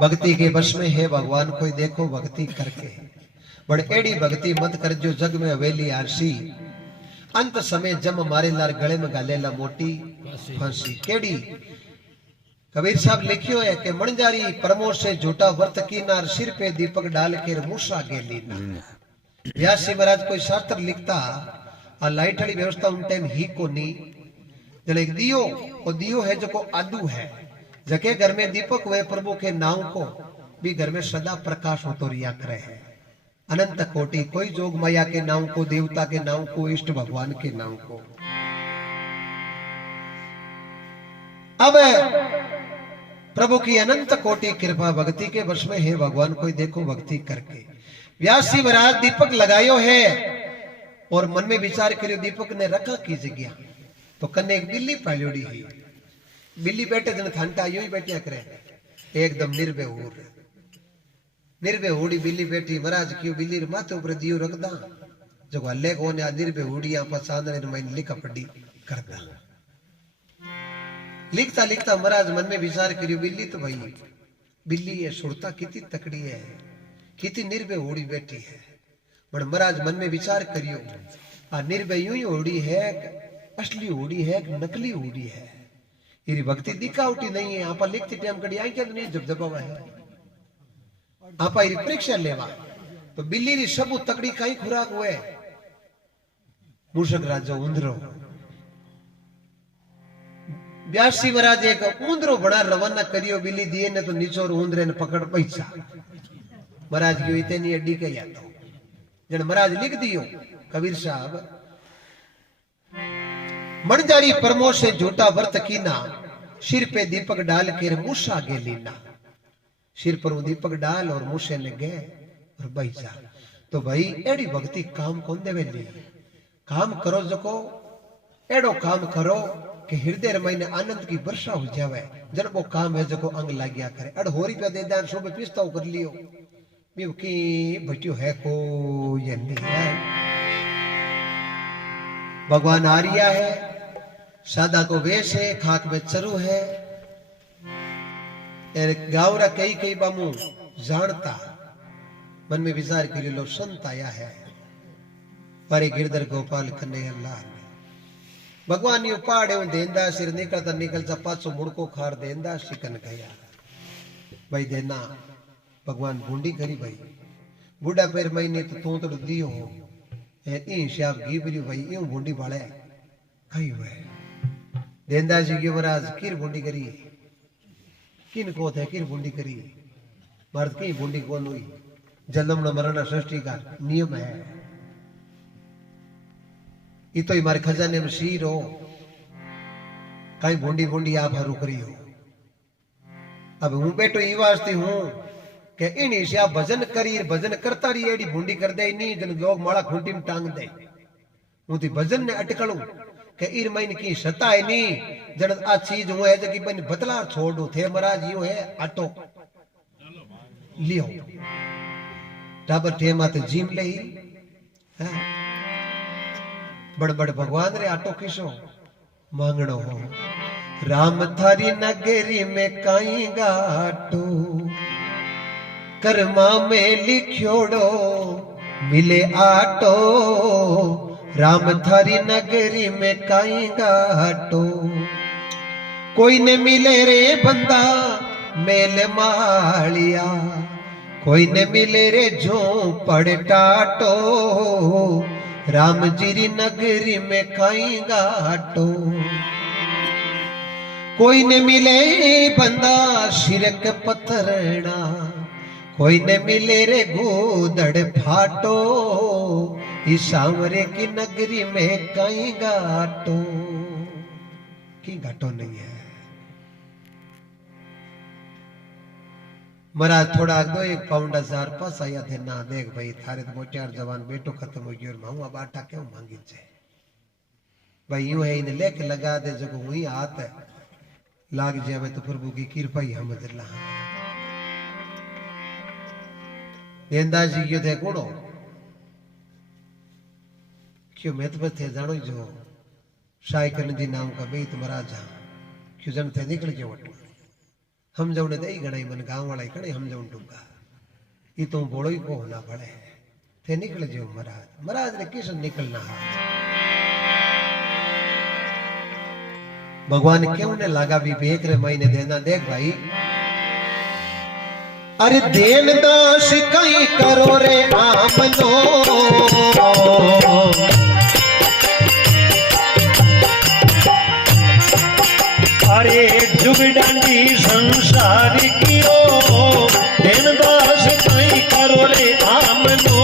भक्ति के वश में है भगवान कोई देखो भक्ति करके। बड़े एड़ी भक्ति मत कर जो जग में हवेली आरसी। अंत समय जम मारे लार गले में गालेला मोटी फांसी। केड़ी कबीर साहब लिखियो है कि मणजारी प्रमोद से झूठा व्रत की नार सिर पे दीपक डाल के मूसा गेली ना। व्यासी महाराज कोई शास्त्र लिखता आ लाइट वाली व्यवस्था उन टाइम ही को नहीं। जब एक दियो वो दियो है जो को आदू है जके घर में दीपक हुए प्रभु के नाम को भी घर में सदा प्रकाश होतो रिया करे है। अनंत कोटि कोई जोग माया के नाम को देवता के नाम को इष्ट भगवान के नाम को। अब प्रभु की अनंत कोटि कृपा भक्ति के वश में है भगवान कोई देखो भक्ति करके। व्यासी महाराज दीपक लगायो है और मन में विचार करियो दीपक ने रखा की जगह तो कन्ने एक बिल्ली पालियोड़ी है। बिल्ली बैठे जन थानता यूं ही बैठिया करे एकदम निर्भय होड़ी बिल्ली बैठी। महाराज क्यों बिल्ली रे माथे ऊपर दियो रखदा जो हल्ले को ने निर्भय होड़ी आप चांदने में लिखा पड़ी करदा। लिखता लिखता महाराज मन में विचार करियो बिल्ली तो भाई बिल्ली है सुरता कितनी तकड़ी है कितनी निर्भय होड़ी बैठी है। बड़ महाराज मन में विचार करियो आ निर्भय यूं ही होड़ी है असली होड़ी है नकली होड़ी है। ये भक्ति दिखावटी नहीं है। आप लिखती टाइम कड़ी आई क्या नहीं जब जबावा है आप परीक्षा लेवा तो बिल्ली री सब तकड़ी कई खुराक हुए मूषक राजो उंदरो। व्यासी महाराज एक उंदरो बड़ा रवाना करियो बिल्ली दिए ने तो नीचो उंदरे ने पकड़ पैसा। महाराज की इतनी अड्डी के या तो जन महाराज लिख दियो कबीर साहब मणजारी परमो से झूठा व्रत कीना सिर पे दीपक डाल के मूसा गे लीना। सिर पर वो दीपक डाल और मूसे ने गए और बैठा। तो भाई एड़ी भक्ति काम कौन देवे ली। काम करो जको एड़ो काम करो कि हृदय महीने आनंद की वर्षा हो जावे। जन वो काम है जको अंग लाग्या करे अड़ होरी पे दे दान सुबह पिस्ता कर लियो भी की बटियो है को ये नहीं है। भगवान आर्या है सादा को वेश है खाक में चरु है गावरा कई कई बामू जानता मन में विचार कर लो संत आया है पर गिरधर गोपाल कन्हैया लाल भगवान यू पहाड़े देंदा सिर निकलता निकलता पाछो मुड़को खार देंदा शिकन गया भाई देना भगवान बूंदी करी भाई बूढ़ा पैर महीने तो तू तो दियो हो ई श्याप घी बरी भाई यूं बूंदी बाले कई हुए देंदा जी की महाराज किर बूंदी करी किन को थे किर बूंदी करी मर्द की बूंदी कौन हुई जन्म न मरण सृष्टि का नियम है। ये तो हमारे खजाने में शीर हो कहीं बूंदी बूंदी आप हरू करी हो। अब हूं बेटो ये वास्ते हूं कि इन ईशा भजन करी भजन करता रही एडी बूंदी कर दे नहीं जन लोग माड़ा खूंटी में टांग दे हूं थी भजन ने अटकलू के इर महीने की सता है नहीं जन आ चीज हुए है जकी बन बतला छोड़ो थे महाराज यूं है आटो लियो टाबर थे माते जीम ले बड़ बड़ भगवान रे आटो किसो मांगणो हो। राम थारी नगरी में काई गाटो कर्मा में लिखोड़ो मिले आटो। राम थारी नगरी में काई गाटो कोई ने मिले रे बंदा मेल मालिया कोई ने मिले रे झोंपड़ टाटो। राम जीरी नगरी में काई गाटो कोई ने मिले बंदा शिरक पथरना कोई ने मिले रे गोदड़ फाटो। इस सांवरे की नगरी में कहीं घाटो की घाटो नहीं है। महाराज थोड़ा दो एक पाउंड 1000 पास आया थे ना देख भाई थारे तो मोटियार जवान बेटो खत्म हो गयो माऊ अब आटा क्यों मांगी छे भाई यूं है इन्हें लेके लगा दे जो हुई हाथ है लाग जावे तो प्रभु की कृपा ही हम देंदा जी थे कूड़ो क्यों मैं तो थे जानो जो शाही करने जी नाम का भाई तुम्हारा जा क्यों जन थे निकल के वटो हम जौने दई गणाई मन गांव वाला कणे हम जौन डूबा ये तो बोलो ही को होना पड़े थे निकल जो महाराज महाराज ने किस निकलना है भगवान क्यों ने लगा भी बेक रे महीने देना देख भाई अरे देन दास कहीं करो रे आमनो अरे जुग डांडी संसार कियो देन दास कहीं करो रे आमनो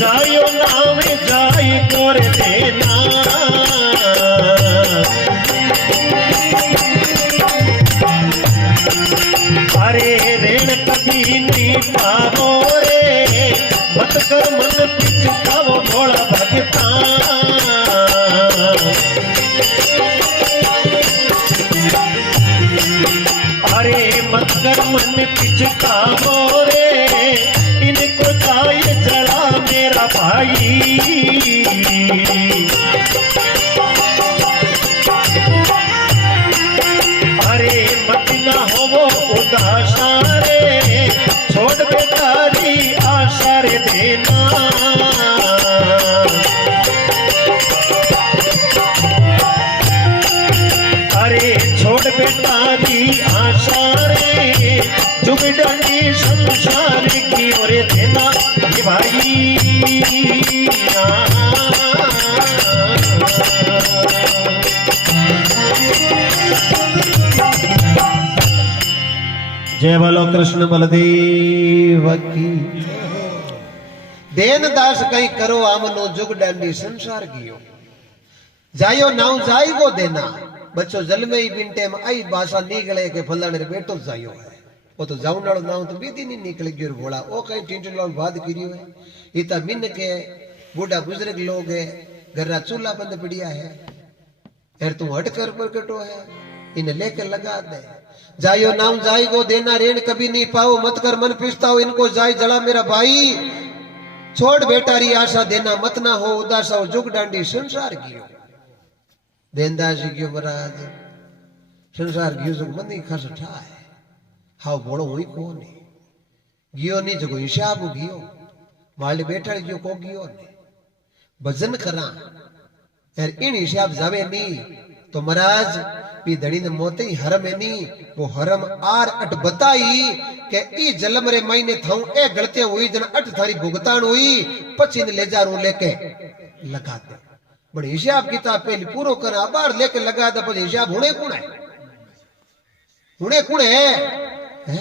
जायो नाम जाई कर देना अरे ऋण कभी नहीं पावो रे मत कर मन पिछुकावो भोला भगता अरे मत कर मन पिछुकावो रे इनको चाहिए जला मेरा भाई अरे मत ना हो वो उदासा रे छोड़ बेकारी आशा रे देना अरे छोड़ बेकारी आशा रे जुग डांडी संसार की ओर देना भाई जय बोलो कृष्ण बलदेव की देन दास कहीं करो आमनो जुग डांडी संसार कियो जायो नाउ जाई को देना बच्चों जल में ही बिनटे में आई बासा निकले के फलाने रे बेटो जायो है वो तो जाऊं नालो नाउ तो बीती नहीं निकल गयो बोला ओ कहीं टिंटन लाल बात करियो है इता मिन के बूढ़ा बुजुर्ग लोग है घरा चूल्हा बंद पड़िया है यार तू हट कर प्रकटो है इन्हें लेकर लगा दे जायो नाम जाई को देना ऋण कभी नहीं पाओ मत कर मन पिसताओ इनको जाई जला मेरा भाई छोड़ बेटारी आशा देना मत ना हो उदासा हो जुग डांडी संसार कियो देनदास कियो महाराज संसार कियो जो मन ही खस ठाए हाउ बोलो हुई कोने गियो नहीं जगो हिसाब गियो माले बैठा गियो को गियो ने भजन करा यार इन हिसाब जावे नहीं तो महाराज पी धनी ने मोते ही हरम है नहीं वो हरम आर अट बताई के ई जलम रे महीने थाऊ ए गलतियां हुई जन अट थारी भुगतान हुई पची ने ले जा रू लेके लगा दे बड़े हिसाब किताब पहले पूरो कर बार लेके लगा दे पर हिसाब हुणे कुणे है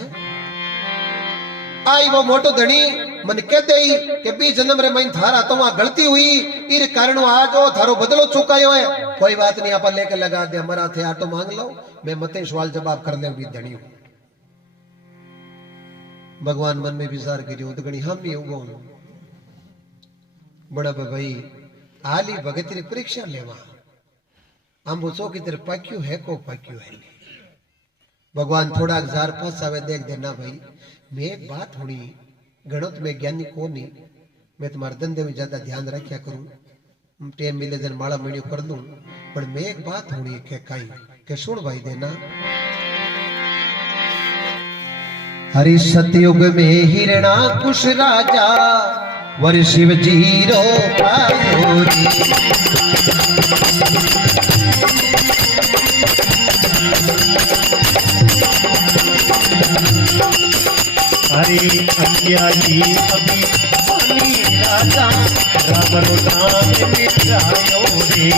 आई वो मोटो धनी मन कह दे कि बी जन्म रे महीन थारा तो वहां गलती हुई इर कारण आज वो थारो बदलो चुकायो है कोई बात नहीं आप लेके लगा दे हमारा थे आटो मांग लो मैं मते सवाल जवाब कर ले भी धनी भगवान मन में विचार करियो तो गणी हम ही उगो बड़ा भाई आली भगत री परीक्षा लेवा हम वो चौकी तेरे पक्यू है को पक्यू है भगवान थोड़ा जार पास आवे देख देना भाई मैं एक बात होनी गणित में ज्ञानी को नहीं मैं तुम्हारे धंधे में ज्यादा ध्यान रखा करूं टेम मिले दिन माड़ा मीडियो कर दूं पर मैं एक बात होनी के कहीं के सुन भाई देना हरि सतयुग में हिरणा कुश राजा वर शिव जीरो पायो हरे अन्यायी अभी पानी राजा राम नाम मिटायो रे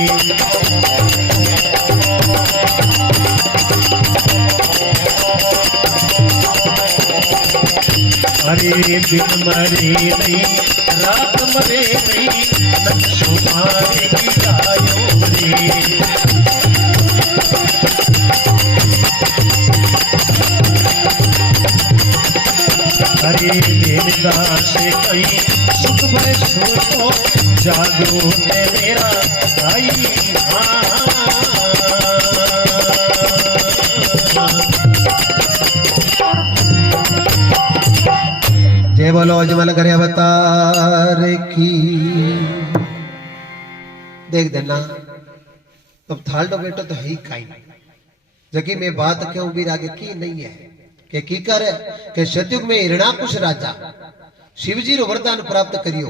हरे दिन मरे नहीं रात मरे नहीं नक्शो मारे गिरायो रे हरे देवदास कहीं सुख भय सोचो जादू है मेरा भाई। जय बोलो अजमल करे अवतार की। देख देना अब थालडो बेटो तो है ही काई जकी में बात क्यों भी आगे की नहीं है कि की करे कि सतयुग में हिरणाकुश राजा शिवजी रो वरदान प्राप्त करियो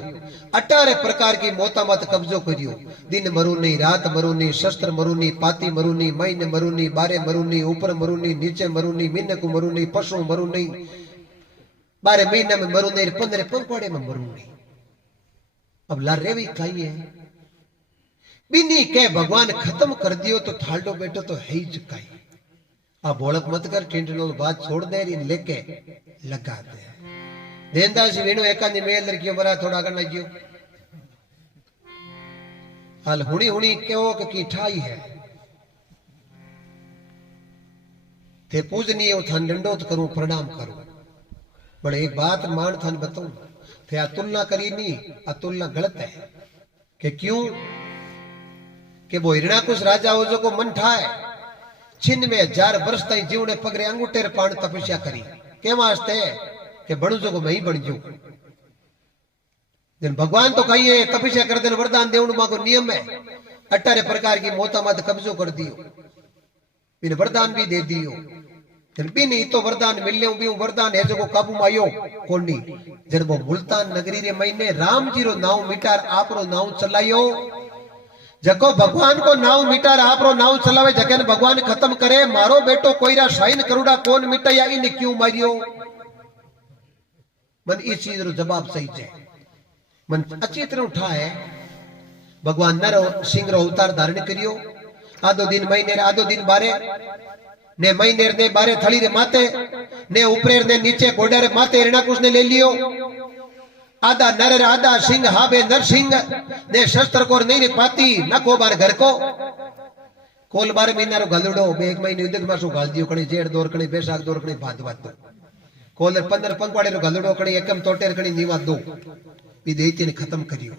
18 प्रकार की मोता मत कब्जो करियो। दिन मरुनी रात मरुनी शस्त्र मरुनी पाती मरुनी महीने मरुनी बारे मरुनी ऊपर मरुनी नीचे मरुनी मीने को मरुनी पशु मरुनी 12 महीने में मरुनी 15 पंखवाड़े में मरुनी। अब लारेवी खाई है बिनी के भगवान खत्म कर दियो तो थालडो बेटो तो है ही चुकाई। अब बोलक मत कर टिंटनो बात छोड़ दे इन लेके लगा दे। देनदास वेणु एकांदी मेल लड़कियों बरा थोड़ा करना जियो हाल हुणी हुणी क्यों की ठाई है थे पूजनीय थान दंडोत करूं प्रणाम करूं। बड़े एक बात मान थान बताऊं थे आ तुलना करी नी आ तुलना गलत है कि क्यों कि वो हिरणाकुश राजा हो जो को मन ठाए छिन में 1000 वर्ष तई जीवने पगरे अंगूठेर पाण तपस्या करी के वास्ते के बणु जो को मैं ही बन जू। दिन भगवान तो कही है तपस्या कर देन वरदान देवनु मां को नियम है 18 प्रकार की मोता मत कब्जो कर दियो बिन वरदान भी दे दियो। बिन ही तो वरदान मिलने भी वरदान है जो को काबू में आयो कोनी। जन वो मुल्तान नगरी रे महीने राम जी रो नाव मिटार आप रो नाव चलायो जको भगवान को नाव मिटार आप रो नाव चलावे जगन भगवान खत्म करे मारो बेटो कोईरा साइन करुड़ा कौन मिटाया इन क्यों मारियो। मन इस चीज रो जवाब सही है मन अच्छी तरह उठा है भगवान नर सिंह रो अवतार धारण करियो। आधो दिन महीने आधो दिन बारे ने महीने ने बारे थली रे माते ने ऊपरेर ने नीचे घोड़ा रे माते हिरणाकुश ने ले लियो। आधा नर आधा सिंह हाबे नर सिंह ने शस्त्र को नहीं पाती न को बार घर को कोल 12 महीना रो गलड़ो 1 महीने युद्ध में सो गाल दियो कणी जेड़ दौर कणी बैसाख दौर कणी भादवात दो कोल 15 पंखवाड़े रो गलड़ो कणी एकम तोटेर कणी नीवा दो भी देती ने खत्म करियो।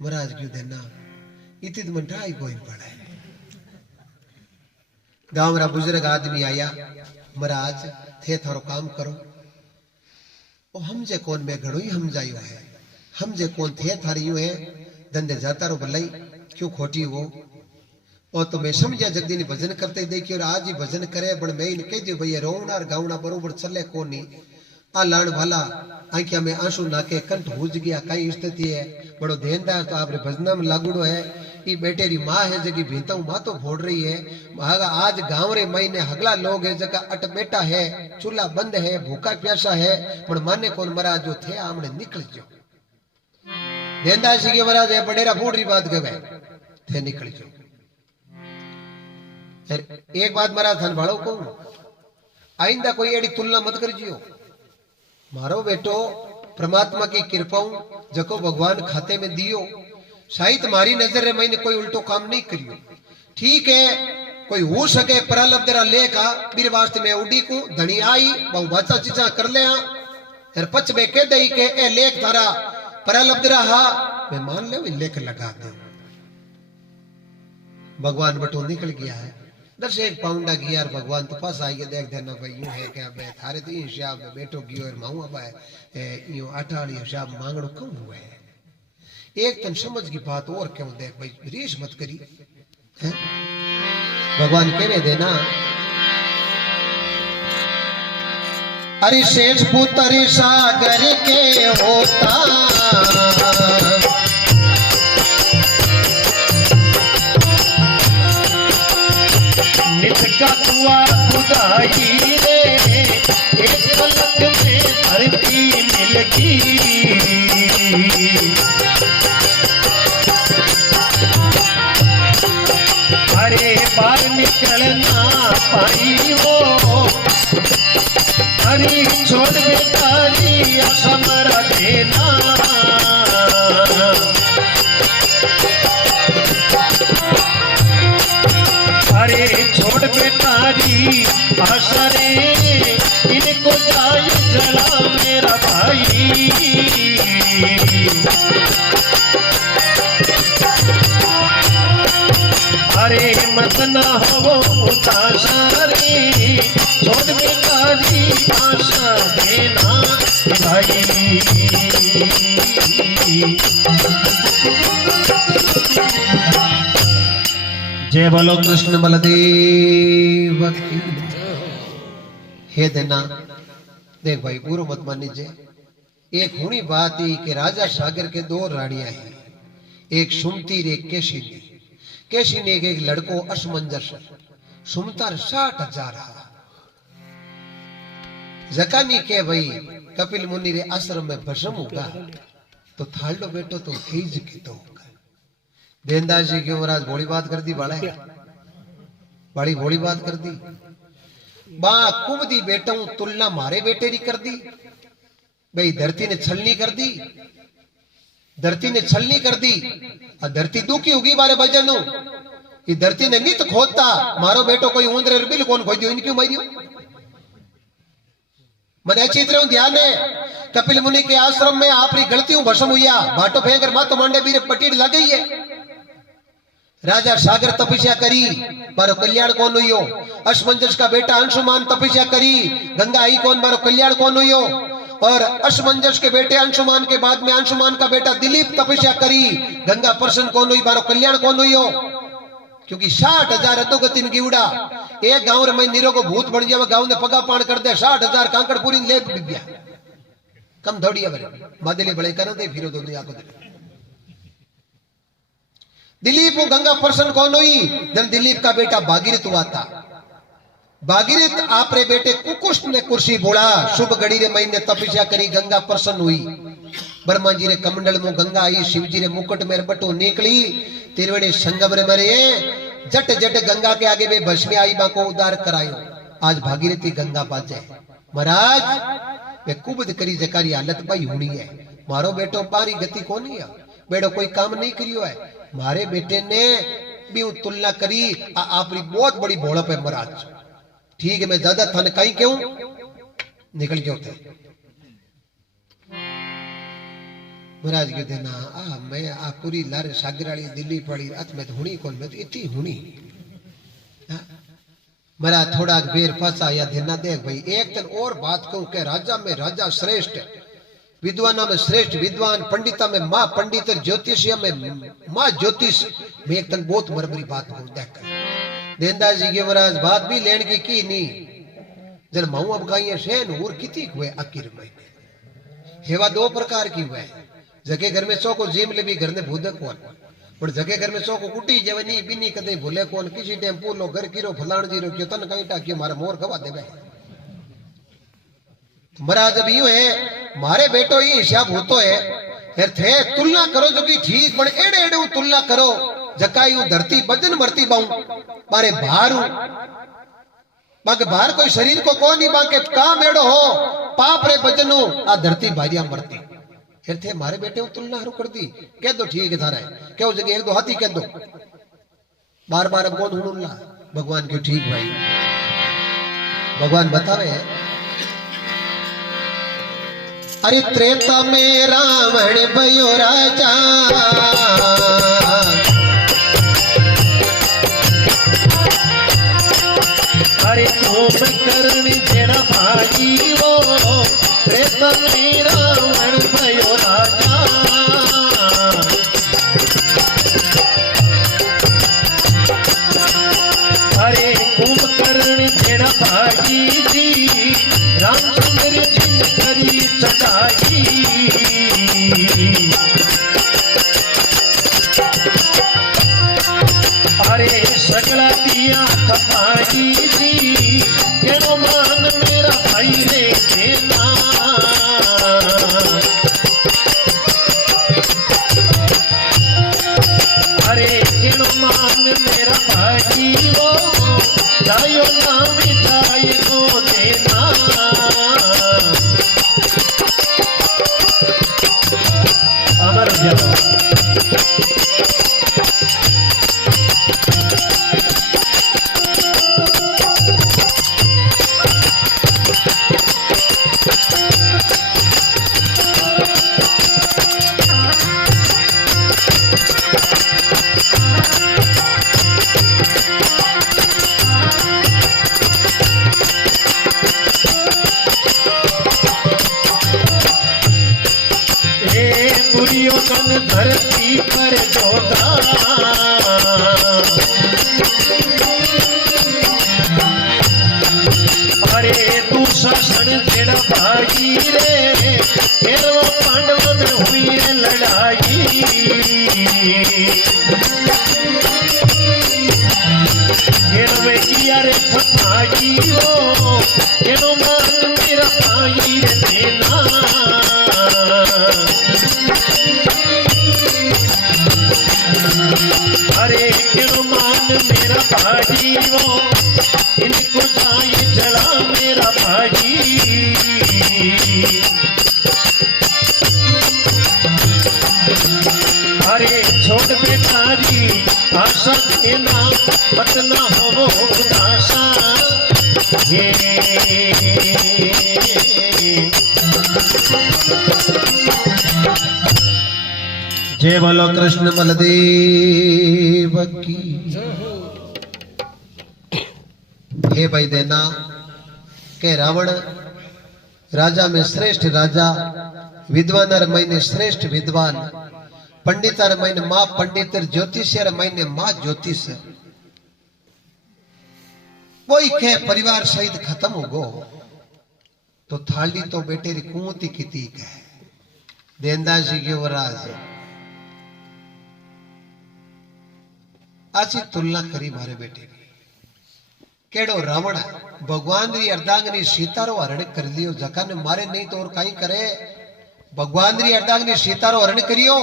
महाराज क्यों देना इति मन ठाई कोई पड़ा है। गांव रा बुजुर्ग आदमी आया महाराज थे थारो काम करो ओ हमजे कौन में घड़ो ही हम जायो है हमजे कौन थे थारियो है धंधे जाता रो भलाई क्यों खोटी वो और तो मैं समझा जगदी ने भजन करते देखियो और आज ही भजन करे बड़ मैं इन कह दियो भैया रोवना और गावना बरोबर चले कोनी आ लाण वाला आंखिया में आंसू नाके कंठ हुज गया कई स्थिति है बड़ो ध्यानदार तो आपरे भजना में लागुड़ो है ई बेटेरी माँ है जगी भीता माँ तो फोड़ रही है भागा आज गांव रे महीने हगला लोग है जगह अट बेटा है चूल्हा बंद है भूखा प्यासा है पर माने कौन मरा जो थे आमने निकल जो ध्यानदार जी के महाराज है बडेरा फोड़ रही बात कहे थे निकल जो। एक बात महाराज थान भाड़ो कहूं आइंदा कोई एड़ी तुलना मत कर जियो मारो बेटो परमात्मा की कृपाऊं जको भगवान खाते में दियो शायद तुम्हारी नजर रे मैंने कोई उल्टो काम नहीं करियो ठीक है कोई हो सके परलब्धरा लेका बीर वास्ते में उड़ी को धनी आई बहु बाचा चीजा कर ले यार पच में कह दई के ए लेख थारा परलब्धरा हा मैं मान ले लेख लगा दे भगवान बटो निकल गया है 10 एक पाउंडा की यार भगवान तो पास आई देख देना भाई यूं है क्या मैं थारे तो हिसाब में बैठो गियो और माऊ अब यूं अठाड़ी हिसाब मांगड़ो क्यों हुआ है एक तन समझ की बात और क्यों देख भाई रीस मत करी है भगवान कहने देना अरे शेष पुत्र सागर के होता नित का कुआ खुदाई रे एक पलक में धरती मिलगी अरे बाहर निकलना पाई हो अरे छोड़ बेतारी असमर देना अरे छोड़ बेतारी आशा रे इनको जाए जला मेरा भाई अरे मत ना हो उदासा रे छोड़ बेटा जी आशा देना भाई। जय बोलो कृष्ण बलदेव की। हे देना देख भाई पूर्व मत मान लीजिए। एक हुणी बात ही कि राजा सागर के दो रानियां हैं, एक सुमती और एक केशिनी। केशिनी एक लड़को असमंजस सुमतार 60,000 जकानी के भाई कपिल मुनि रे आश्रम में भस्म होगा तो थालडो बेटो तो खींच के तो होगा। देनदास जी की महाराज भोली बात कर दी, बड़ी भोली बात कर दी। बा कुबदी बेटा तुलना मारे बेटे री कर दी। भाई धरती ने छलनी कर दी, धरती ने छलनी कर दी। धरती दुखी होगी बारे भजन ये धरती ने नित खोदता मारो बेटो कोई ऊंदरे बिल कौन खोदियो इन क्यों मारियो। मैंने अच्छी तरह ध्यान है कपिल मुनि के आश्रम में आपरी गलतियों भस्म हुआ बाटो फेंकर मातो मांडे बीरे पटीर लग गई है। राजा सागर तपस्या करी मारो कल्याण कौन हुई। असमंजस का बेटा अंशुमान तपस्या करी गंगा आई कौन मारो कल्याण कौन हुई। और असमंजस के बेटे अंशुमान के बाद में अंशुमान का बेटा दिलीप तपस्या करी गंगा प्रसन्न कौन हुई मारो कल्याण कौन हुई। क्योंकि 60,000 अधोगति की उड़ा एक गांव रे मैं निरो को भूत बन गया गांव ने पगा पान कर दे 60,000 कांकड़ पूरी ले गया कम दौड़िया बरे मादले बड़े करो दे फिरो दो आको दे। दिलीप को गंगा प्रसन्न कौन हुई जब दिलीप का बेटा भागीरथ हुआ था। भागीरथ आपरे बेटे कुकुष्ट ने कुर्सी बोला शुभ घड़ी रे महीने तपस्या करी गंगा प्रसन्न हुई। ब्रह्मा जी रे कमंडल में गंगा आई शिव जी रे मुकुट में बटो निकली तिरवणे संगम रे मरे जट जट गंगा के आगे वे भस्मी आई बा को उद्धार करायो। आज भागीरथी गंगा बाजे महाराज वे कुबद करी जकारी हालत भाई होनी है। मारो बेटो पारी गति कोनी है बेटो कोई काम नहीं करियो है। मारे बेटे ने भी तुलना करी आपरी बहुत बड़ी भोड़प है महाराज। ठीक है मैं ज्यादा थन कहीं क्यों निकल गयो थे महाराज के देना मैं पूरी लारे सागराली दिल्ली पड़ी रात में तो हुणी कौन मैं तो इतनी हुणी मेरा थोड़ा बेर फंसा या देना देख भाई एक दिन और बात कहूं के राजा में राजा श्रेष्ठ विद्वाना में श्रेष्ठ विद्वान पंडिता में माँ पंडित ज्योतिषिया में माँ ज्योतिष में एक दिन बहुत मरमरी बात कहूं देख देनदास जी के महाराज बात भी लेन की नहीं जन माऊ अब गाइए शेन और कितनी हुए आखिर में हेवा दो प्रकार की हुए जगह घर में सौ को जिम ले भी घर ने भूदे कौन और जगह घर में सौ को कुटी जवनी बिनी कदे भूले कौन किसी टेम्पू लो घर किरो फलाण जी रो क्यों तन कहीं टाकियो मारा मोर गवा देवे। महाराज अब यूं है मारे बेटो ये हिसाब होतो है फिर थे तुलना करो जो कि ठीक पण एड़े एड़े तुलना करो जकाई धरती बदन मरती बाऊ मारे भार बाके भार कोई शरीर को कौन नहीं बाके काम एड़ो हो पाप रे बजनो आ धरती भारिया मरती फिर थे मारे बेटे तुलना हरू कर दी कह दो ठीक है थारा है क्यों जगह एक दो हाथी कह दो बार बार अब कौन हुनुल्ला भगवान क्यों ठीक भाई भगवान बतावे अरे त्रेता में रावण भयो राजा अरे कुंभकर्ण जेड़ा भाई वो त्रेता में रावण भयो राजा। अरे कुंभकर्ण जेड़ा भाई जी रामचंद्र जी ने करी चढ़ाई। अरे सगला दिया थपाई जी केड़ो मान मेरा भाई रे देना। अरे केड़ो मान मेरा भाई वो जायो ना मिठाई को देना। अमर जाओ भेड़ो मान मेरा भाजी वो इनको जाए जला मेरा भाजी अरे छोड़ बेचारी आशा देना मत ना हो उदासा जय बोलो कृष्ण बलदेव की। हे भाई देना के रावण राजा में श्रेष्ठ राजा, विद्वान महीने श्रेष्ठ विद्वान, पंडितर महीने मां पंडित, ज्योतिषर महीने मां ज्योतिष, कोई के परिवार सहित खत्म हो गो तो थाली तो बेटे री कूती किती है देंदास जी के वराज आची तुलना करी मारे बेटे की केड़ो रावण भगवान री अर्धांगनी सीता रो हरण कर लियो जका ने मारे नहीं तो और कहीं करे। भगवान री अर्धांगनी सीता रो हरण करियो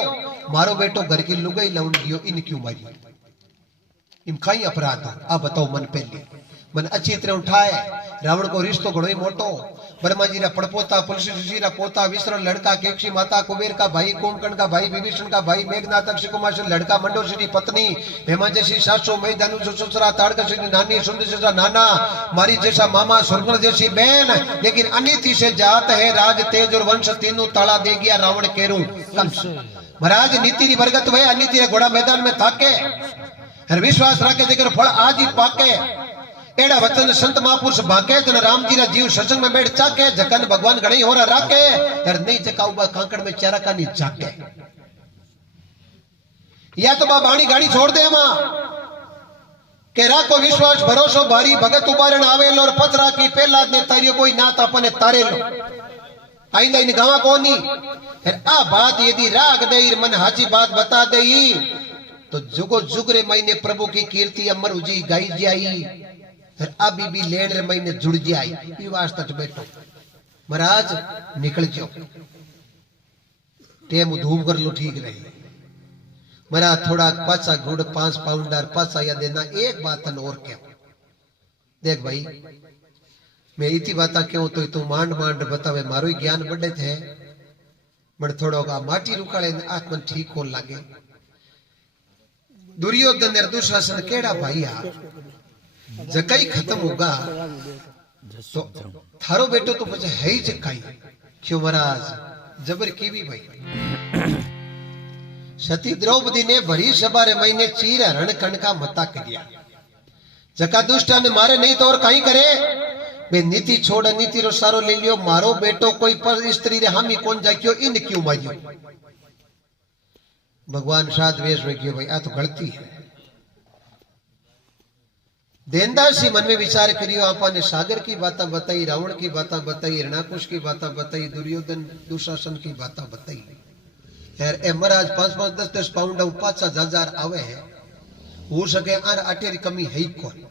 मारो बेटो घर की लुगाई लाउन गयो इन क्यों मारी इम कई अपराध आ बताओ मन पहले मन अच्छी तरह उठाए। रावण को रिश्तो घणो ही मोटो, ब्रह्मा जी रा पड़पोता, तुलसी ऋषि रा पोता, विश्रण लड़का, केकसी माता, कुबेर का भाई, कुंभकर्ण का भाई, विभीषण का भाई, मेघनाथ अक्षकुमार से लड़का, मंडोदरी पत्नी, हेमा जैसी सासू, मई धनु ससुरा, ताड़का से नानी, सुंदर जैसा नाना, मारी जैसा मामा, सुरगण जैसी बहन, लेकिन अनिति से जात है राज तेज और वंश तीनों ताला दे गया रावण केरू कंस। महाराज नीति री बरगत हुए अनिति रे घोड़ा मैदान में थाके हर विश्वास रखे जेकर फल आज ही पाके। एड़ा वचन संत महापुरुष भाके जन राम जी रा जीव सत्संग में बैठ चाके जकन भगवान गणई हो रहा राके यार नहीं जकाऊबा कांकड़ में चारा का नहीं जाके या तो बा बाणी गाड़ी छोड़ दे मां के राखो विश्वास भरोसो भारी भगत उबारण आवेलो और पचरा की पहला ने तारियो कोई नात अपने तारे लो आइंदा इन गावा कोनी फिर आ बात यदि राग देई मन हाची बात बता देई तो जुगो जुगरे महीने प्रभु की कीर्ति अमर उजी गाई जाई फिर अभी भी लेन रे महीने जुड़ जाई ई वास्ता बैठो महाराज निकल जाओ टेम धूप कर लो ठीक रही मेरा थोड़ा पासा गुड़ 5 पाउंडर पासा या देना एक बात और क्या देख भाई मैं इतनी बात क्यों तो तू मांड मांड बतावे मारो ही ज्ञान बढ़े थे बड़ थोड़ो का माटी रुकाले आत्मन ठीक हो लागे। दुर्योधन ने दुशासन केड़ा भाई जकाई खत्म होगा तो थारो बेटो तो बचे है ही जकाई क्यों महाराज जबर की भी भाई सती द्रौपदी ने भरी सभा रे महीने चीर हरण कण का मता करिया जका दुष्टा ने मारे नहीं तो और कहीं करे मैं नीति छोड़ नीति रो सारो ले लियो मारो बेटो कोई पर स्त्री रे हामी कौन जाक्यो इन क्यों मारियो भगवान साध वेश में क्यों भाई आ तो गलती है। देनदासी मन में विचार करियो आपने सागर की बातें बताई, रावण की बातें बताई, हिरणाकुश की बातें बताई, दुर्योधन दुशासन की बातें बताई यार ए महाराज 5-5 10-10 पाउंड पाचा हजार आवे है हो सके आर आटेरी कमी है कौन।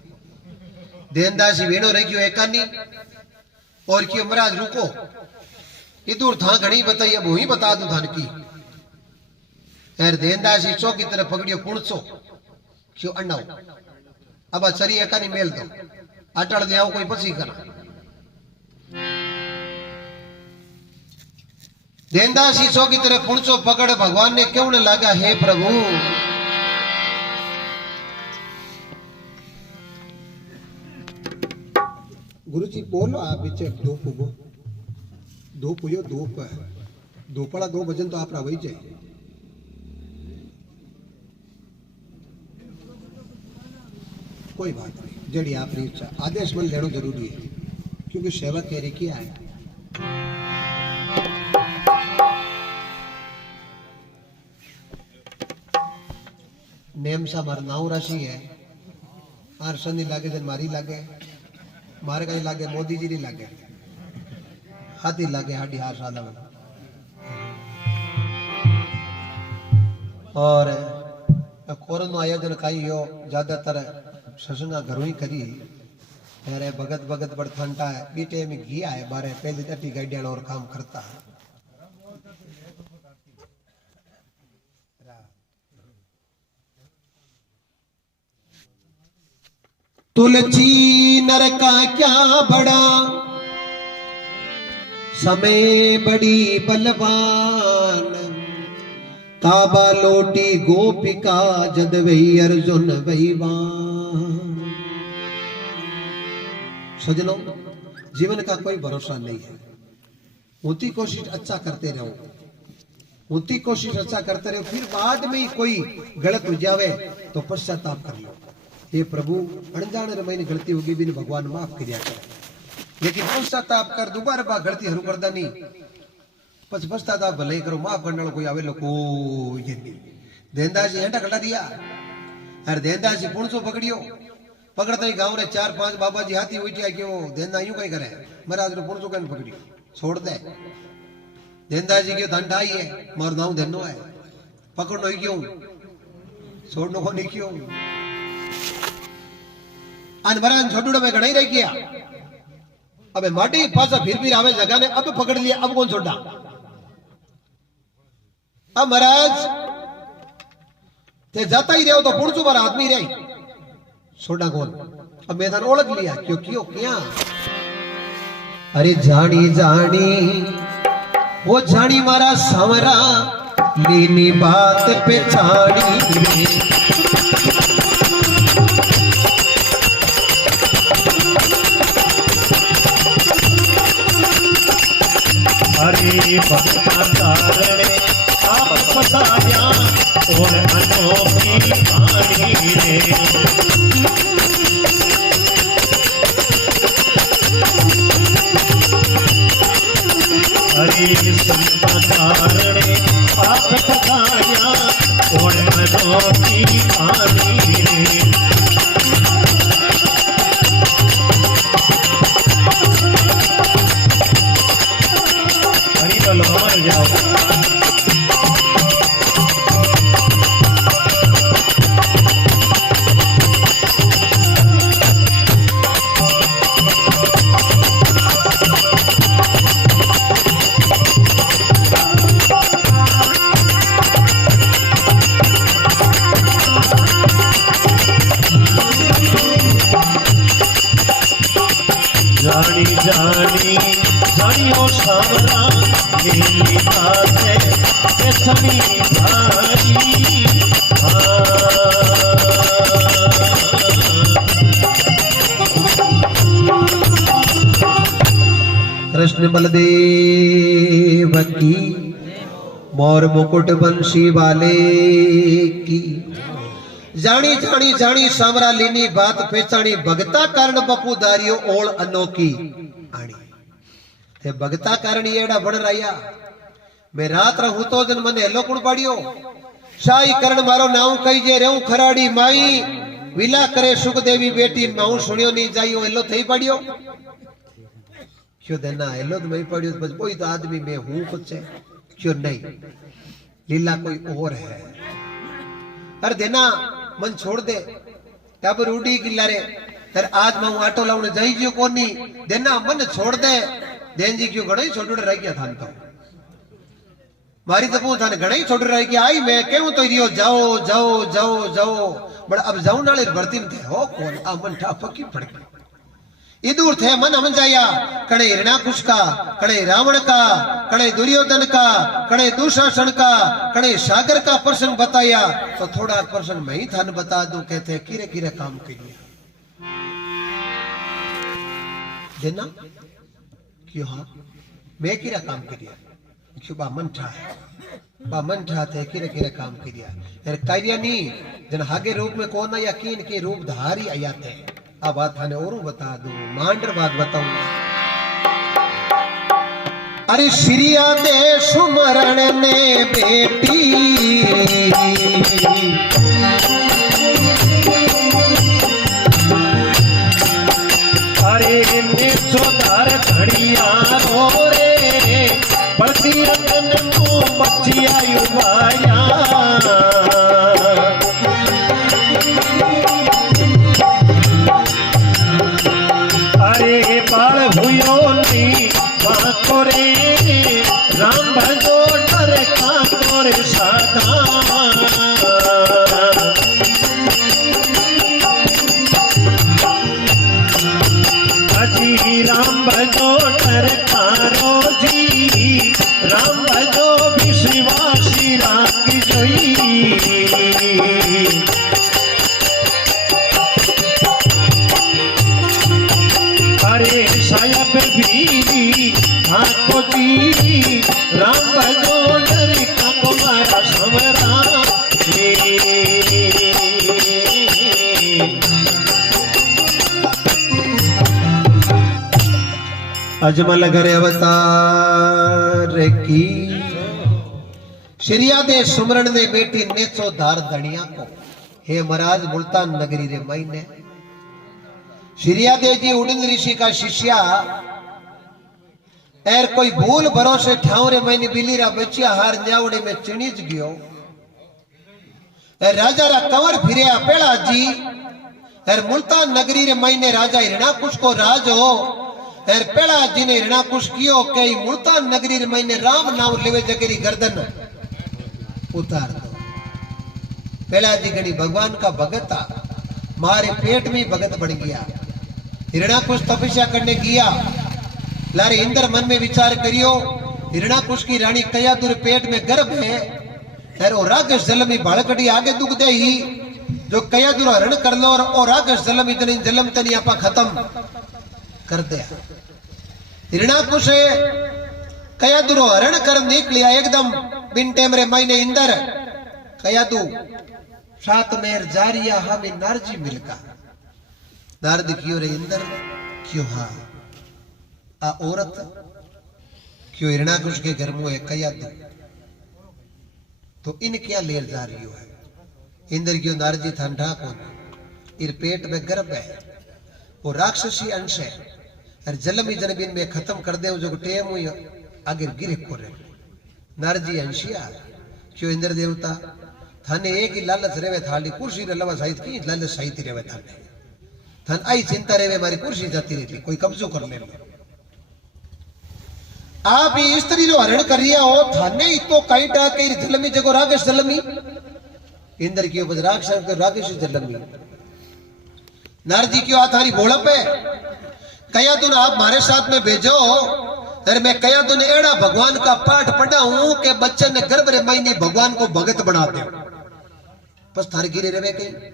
देनदासी वेणो रह गयो एकानी और क्यों महाराज रुको इधर था घणी बताई अब वही बता दू धान की यार देनदासी चौक की तरफ पकड़ियो पुणसो क्यों अन्नाओ अब चरी एकानी मेल दो अटल ले आओ कोई पसी करा। देनदासी चौक की तरफ पुणसो पकड़ भगवान ने क्यों न लगा हे प्रभु गुरुजी बोलो आप पीछे धूप उगो धूप हुयो धूप दोपड़ा 2 बजन तो आप वही जाए कोई बात नहीं जड़ी आपकी इच्छा आदेश मन लेना जरूरी है क्योंकि सेवा कह रही किया है। नेम सा मार नाव राशि है आर शनि लागे जन मारी लागे मारे कहीं लागे मोदी जी नहीं लागे हाथी लागे हाडी हार साल और कोरोना आयोजन कई हो ज्यादातर ससुना घरों ही करी अरे भगत भगत बड़ ठंडा है बीटे में घिया है बारे पहले टटी गाड़ियां और काम करता है। तुलसी नर का क्या बड़ा, समय बड़ी बलवान, ताबा लोटी गोपिका जद वही अर्जुन वहीवान। सजनों, जीवन का कोई भरोसा नहीं है। होती कोशिश अच्छा करते रहो, होती कोशिश अच्छा करते रहो, फिर बाद में ही कोई गलत हो जावे तो पश्चाताप कर लो। हे प्रभु, अनजाने मैंने गलती होगी भी भगवान माफ किया करे, लेकिन पश्चाताप कर दोबारा बा गलती हरू करदा नहीं। पश्चाताप भले करो, माफ करने वाला कोई आवे लो कोई नहीं। देनदास जी हेंडा कटा दिया, अरे देनदास जी पुणसो पकड़ियो, पकड़ता ही गांव रे 4-5 बाबा जी हाथी उठिया क्यों देनदा यूं कहीं करे, महाराज रो पुणसो कहीं पकड़ियो छोड़ दे। देनदास जी क्यों धंधा ही है, मार नाम देनो है, पकड़नो ही क्यों, छोड़नो को नहीं क्यों। अनबरान छोटूड़ा में गणाई रह गया, अबे माटी पासा फिर आवे जगह ने, अब पकड़ लिया, अब कौन छोड़ा। अब महाराज ते जाता ही रहो तो पुणसु पर आदमी रही, छोड़ा कौन। अब मैदान ओळख लिया, क्यों क्यों क्या। अरे जानी जानी वो जानी मारा सावरा, लीनी बात पे छाड़ी। हरे भक्ता कारणे आप बताया और अनोखी कहानी रे। हरे संत कारणे आप बताया और अनोखी कहानी रे। हरि बोलो, अमर जाओ। जानी जानी जानियो सावरा, नीली बाते बेसनी भारी। कृष्ण बलदेव की, मोर मुकुट बंशी वाले की। जानी जानी जानी सावरा, लीनी बात पेचाणी, भगता कारण बपू दारियो ओळ अनोखी आणी। ते भगता कारण एड़ा बण रहा, मैं रात रहूं तो जन मने हेलो कुण पाड़ियो। शाही करण मारो नाव कही जे रेऊ खराड़ी माई, विला करे सुख देवी बेटी, माऊ सुनियो नहीं जाइयो हेलो थई पाड़ियो। क्यों देना हेलो तो मैं पाड़ियो, बस कोई तो आदमी मैं हूं कुछ है, क्यों नहीं, लीला कोई और है। अरे देना मन छोड़ दे, अब रूडी किला रे, अरे आज मैं आटो लाउने जाई जियो कोनी, देना मन छोड़ दे। देन जी क्यों घणई छोटुड़े रह गया थान तो, मारी तपू थाने घणई छोटुड़े रह गया। आई मैं कहूं तो रियो जाओ जाओ जाओ जाओ, बड़ा अब जाऊं नाले भर्ती में थे हो कौन आ मन ठा पक्की पड़ गई। इदूर थे मन हम जाया, कणे हिरण्याकुश का, कणे रावण का, कणे दुर्योधन का, कणे दुशासन का, कणे सागर का प्रसंग बताया, तो थोड़ा प्रसंग मैं ही थान बता दूं। कहते किरे किरे काम के लिए देना क्यों, हाँ मैं किरा काम किया, क्यों बा मन ठा है, बा मन ठा थे किरे किरे काम किया। यार कार्य नहीं जन हागे रूप में कौन या कीन के रूप धारी आया थे। अब बात थाने और बता दूं, मांडर बात बताऊंगा। अरे श्रिया दे सुमरण ने बेटी, अरे ने सोदार घड़िया रो रे, पड़ती रतन को बच्चिया युवाया। अरे बाल हुयो नी बातो रे, राम भजो डर कातो रे साधा। मारे साया पे बीरी हाथों जी राम भजो नरी का मारा समरा अजमल घरे अवतार की श्रिया दे सुमरण ने बेटी नेचो धार धनिया को हे महाराज मुल्तान नगरी रे महीने श्रिया देव जी उड़िंद ऋषि का शिष्या एर कोई भूल भरोसे ठाव रे महीने बिली रा बच्चिया हार न्यावड़े में चिणीज गयो राजा रा कंवर फिरया पेड़ा जी एर मुल्तान नगरी रे महीने राजा हिरणाकुश को राज हो एर पेड़ा जी ने हिरणाकुश कियो कई मुल्तान नगरी रे महीने राम नाम लेवे जगेरी गर्दन उतार दो पेड़ा जी गणी भगवान का भगत था मारे पेट में भगत बढ़ गया हिरणाकुश तपस्या करने गया लारे इंद्र मन में विचार करियो हिरणाकुश की रानी कयादुर पेट में गर्भ है वो रागस जल में बालकड़ी आगे दुख दे ही जो कयादुर हरण कर लो और रागस जलम इतनी जलम तनी आपा खत्म कर दे हिरणाकुश कयादुर हरण कर निकलिया एकदम बिन टेमरे महीने इंदर कयादु सात मेर जारिया हमें नारजी मिलका नारद क्यों रे इंदर क्यों हाँ आ औरत क्यों हिरणाकुश के घर में कयादु तो इन क्या लेर जा रही है इंद्र क्यों नारजी ठंडा कौन इर पेट में गर्भ है वो राक्षसी अंश है और जलमी जनबिन में खत्म कर दे जो टेम हुई आगे गिरे को रे नारजी अंशिया क्यों इंद्र देवता थाने एक ही लालच रेवे थाली कुर्सी रे लवा साहित की लालच साहित रेवे थाने थान आई चिंता रेवे मारी कुर्सी जाती रहती कोई कब्जो कर ले आप ये स्त्री जो हरण कर रिया हो थाने ही तो कई टाके जलमी जगो रागेश जलमी इंद्र की उपज राक्षस के रागेश जलमी नारजी क्यों थारी भोड़प है कया तुम आप हमारे साथ में भेजो अरे मैं कया तुमने एड़ा भगवान का पाठ पढ़ा हूं कि बच्चे ने गर्भ रे महीने भगवान को भगत बना दे बस थारे गिरे रहे कहीं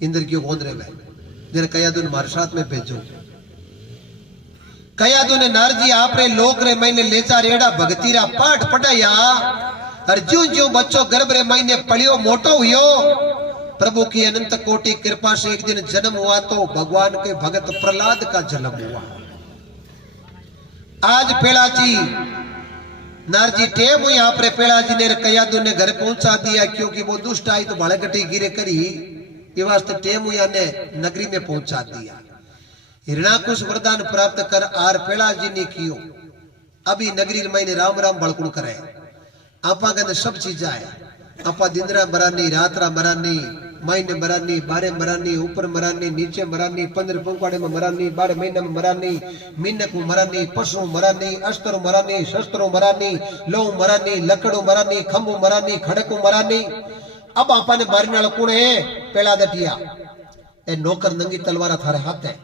इंद्र क्यों कौन रहे जरा कया तुम हमारे साथ में भेजो कया तुमने नारजी आप रे लोक रे महीने लेचा रेड़ा भगती रा पाठ पढ़ाया और ज्यों ज्यों बच्चों गर्भ रे महीने पढ़ियो मोटो हुयो प्रभु की अनंत कोटि कृपा से एक दिन जन्म हुआ तो भगवान के भगत प्रहलाद का जन्म हुआ आज पेड़ा जी नारजी टेम हुई आप रे पेड़ा जी ने कयादु ने घर पहुंचा दिया क्योंकि वो दुष्ट आई तो बालकटी गिरे करी ये वास्ते टेम हुई ने नगरी में पहुंचा दिया हिरणाकुश वरदान प्राप्त कर आर पेड़ा जी ने कियो अभी नगरी में राम राम बड़कुण करे आपा कहते सब चीज आए आपा दिनरा मरानी रातरा मरानी महीने मरानी 12 मरानी ऊपर मरानी नीचे मरानी 15 पंखवाड़े में मरानी 12 महीने में मरानी मीनक मरानी पशु मरानी अस्त्र मरानी शस्त्रों मरानी लो मरानी लकड़ो मरानी खंबो मरानी खड़को मरानी अब आपा ने मारने वाला कौन है पेड़ा दटिया ए नौकर नंगी तलवारा थारे हाथ है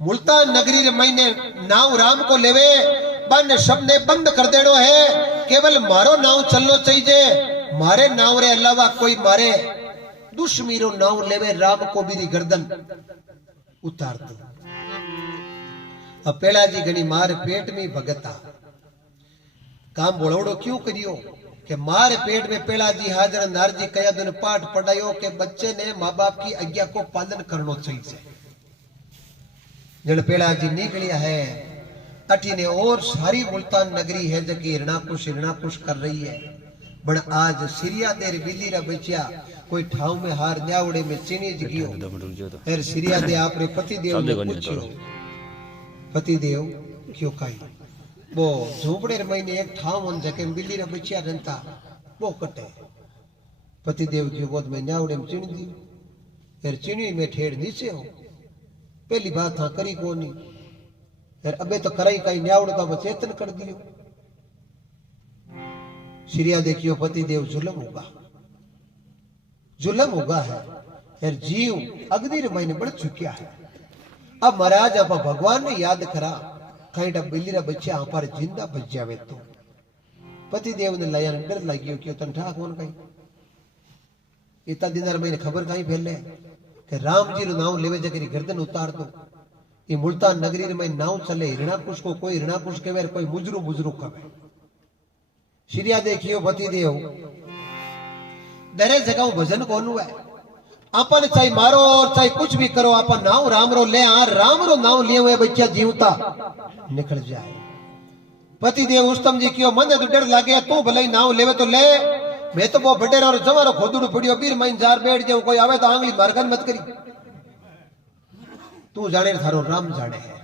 मुल्तान नगरी रे महीने नाव राम को लेवे बन सब ने बंद कर देनो है केवल मारो नाव चलनो चाहिए मारे नाव रे अलावा कोई मारे दुश्मीरो नाव लेवे राम को भी गर्दन उतार दो अब पेड़ा जी घनी मार पेट में भगता काम बोलोड़ो क्यों करियो कि मार पेट में पेड़ा जी हाजर नारजी कया दिन पाठ पढ़ायो के बच्चे ने माँ बाप की आज्ञा को पालन करना चाहिए जन पेड़ा जी निकलिया है अठी ने और सारी मुल्तान नगरी है जबकि हिरणाकुश कर रही है बड़ आज सिरिया देर बिल्ली रा बचिया कोई ठाव में हार न्यावड़े में चीनी गियो फिर सिरिया दे आपरे पति देव ने पूछियो पति देव क्यों काई वो झोपड़े रे महीने एक ठाव मन जके बिल्ली रा बचिया रंता वो कटे पति देव की गोद में न्यावड़े में चीनी दी फिर चीनी में ठेड़ नीचे हो पहली बात हाँ करी कोनी फिर अबे तो कराई कई न्यावड़ का चेतन कर दियो सिरिया देखियो पति देव जुलम होगा है फिर जीव अगदी महीने बढ़ चुकिया है अब महाराज आप भगवान ने याद करा कहीं बिल्ली रा बच्चा आप पर जिंदा बच जावे तो पति देव ने लाया डर लगियो क्यों तन ठा कौन कहीं इतना दिन महीने खबर कहीं फैले कि राम जी रो नाम लेवे जगह गर्दन उतार दो ये मुल्तान नगरी में नाव चले हिरणाकुश को कोई हिरणाकुश कहे कोई मुजरू मुजरू कहे श्रिया देखियो पति देव दरे जगह भजन कौन है अपन चाहे मारो और चाहे कुछ भी करो अपन नाव राम रो ले आ राम रो नाव लिए हुए बच्चा जीवता निकल जाए पति देव उस्तम जी कियो मन तो डर लागे तू भले नाव लेवे तो ले मैं तो वो बटेर और जमारो खोदड़ू पड़ियो बीर महीन जार बैठ जाऊं कोई आवे तो आंगली मारगन मत करी तू जाने थारो राम जाने है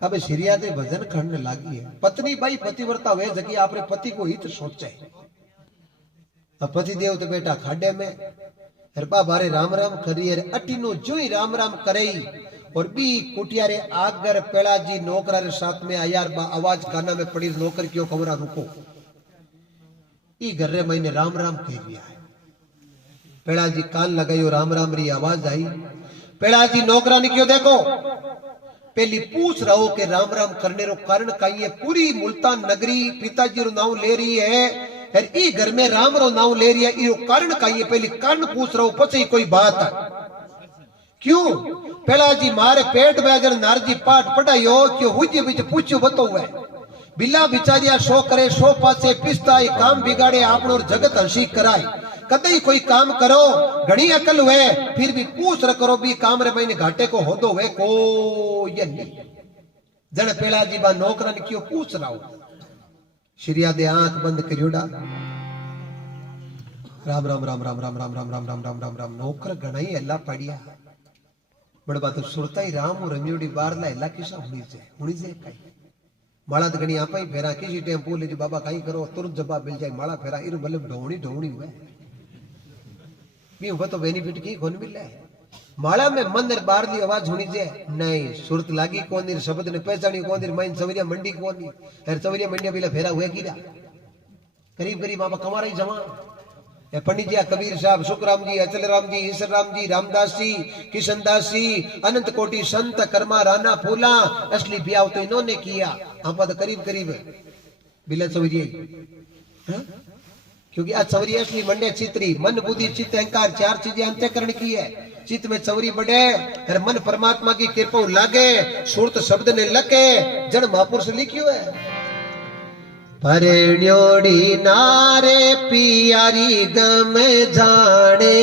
अब श्रिया दे भजन खंड लागी है पत्नी भाई पतिव्रता वे जगी आपरे पति को हित सोचे अब पति देव तो बेटा खाडे में हरबा बारे राम राम करिए अटीनो जोई राम राम करे और बी कुटिया रे आगर पेड़ा जी नौकरा रे साथ में आयार बा आवाज काना में पड़ी नौकर क्यों कमरा रुको ई घर रे मैंने राम राम कह दिया है पेड़ा जी कान लगायो राम राम री आवाज आई पेड़ा जी नौकरा ने क्यों देखो पहली पूछ रहो कि राम राम करने रो कारण कहीं पूरी मुल्तान नगरी पिताजी रो नाम ले रही है और ई घर में राम रो नाम ले रही है ई कारण कहीं पहली कारण पूछ रहो पछी कोई बात है क्यों पेड़ा जी मारे पेट में अगर नारजी पाठ पढ़ायो क्यों हुजी बिच पूछो बतो है बिल्ला बिचारिया शो करे शो पासे पिस्ता काम बिगाड़े आपनो जगत हंसी कराए कदई कोई काम करो घनी अकल हुए फिर भी पूछ र करो भी काम रे महीने घाटे को होदो हुए को ये नहीं जन पेड़ा जी बा नौकरन क्यों पूछ रहा हो श्रिया दे आंख बंद करियोड़ा राम राम राम राम राम राम राम राम राम राम राम राम नौकर घणाई अल्लाह पड़िया बड़बा तो सुरता ही राम और रंजोड़ी बार ला अल्लाह किसा हुनी जे काई माला तो घणी आपा ही फेरा किसी टेम्पो ले बाबा काई करो तुरंत जवाब मिल जाए माला फेरा इर मतलब ढोणी ढोणी हुए भी तो बेनिफिट की कौन मिले माला में मन बार ली आवाज होनी जे नहीं सुरत लागी कौन दी शब्द ने पहचानी कौन दी माइन सवरिया मंडी कौन दी हर सवरिया मंडी बिला फेरा हुए कीड़ा करीब करीब बाबा कमा रही जमा ए पंडित जी कबीर साहब सुखराम जी अचल राम जी ईश्वर राम जी रामदास जी किशन दास जी अनंत कोटि संत कर्मा राना फूला असली ब्याह तो इन्होंने किया आप तो करीब करीब बिला सवरिया क्योंकि आज सवरी असली मंडे चित्री मन बुद्धि चित्त अहंकार चार चीजें अंत्यकरण की है चित्त में सवरी बढ़े हर मन परमात्मा की कृपा लागे सुरत शब्द ने लगे जन महापुरुष लिखियो है परिण्योड़ी नारे पियारी गम जाने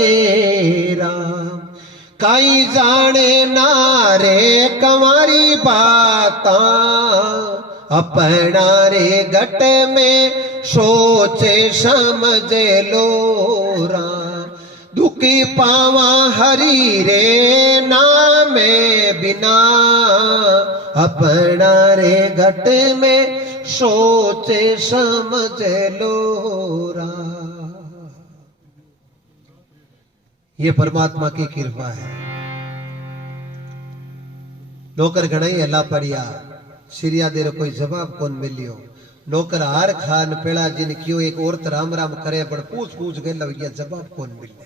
राम काई जाने नारे कमारी बाता अपना रे घट में सोचे समझ लो राम दुखी पावा हरी रे नामे बिना अपना रे घट में सोचे समझ लो राम ये परमात्मा की कृपा है नौकर घणाई अल्लाह पड़िया श्रिया देर कोई जवाब कौन मिलियो नौकर हार खान पेड़ा जिन क्यों एक औरत राम राम करे पर पूछ पूछ गए जवाब कौन मिले